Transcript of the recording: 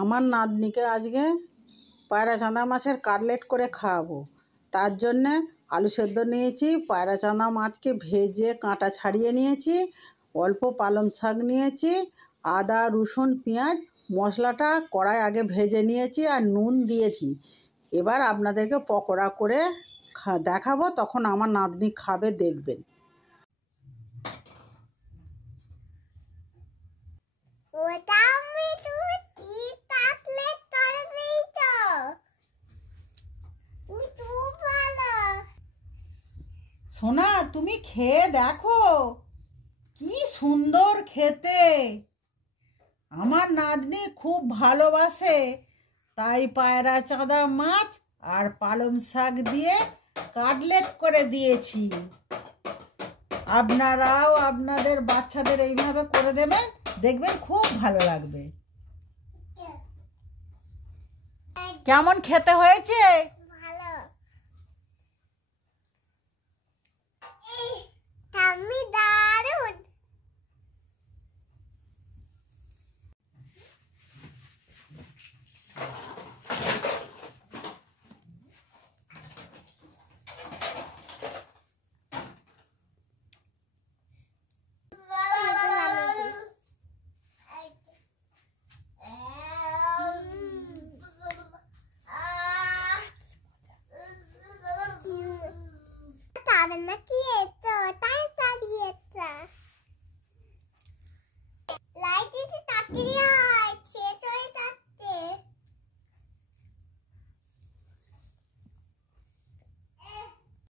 আমার নাতনিকে আজকে পায়রা চাঁদা মাছের কাটলেট করে খাওয়াবো। তার জন্যে আলু সেদ্ধ নিয়েছি, পায়রা চাঁদা মাছকে ভেজে কাঁটা ছাড়িয়ে নিয়েছি, অল্প পালং শাক নিয়েছি, আদা রসুন পেঁয়াজ মশলাটা কড়াই আগে ভেজে নিয়েছি আর নুন দিয়েছি। এবার আপনাদেরকে পকোড়া করে দেখাবো, তখন আমার নাতনি খাবে, দেখবেন। সোনা, তুমি খেয়ে দেখো, কি সুন্দর খেতে। আমার নাতনি খুব ভালোবাসে, তাই পায়রা চাঁদা মাছ আর পালং শাক দিয়ে কাটলেট করে দিয়েছি। আপনারাও আপনাদের বাচ্চাদের এইভাবে করে দেবেন, দেখবেন খুব ভালো লাগবে। কেমন খেতে হয়েছে? Like it,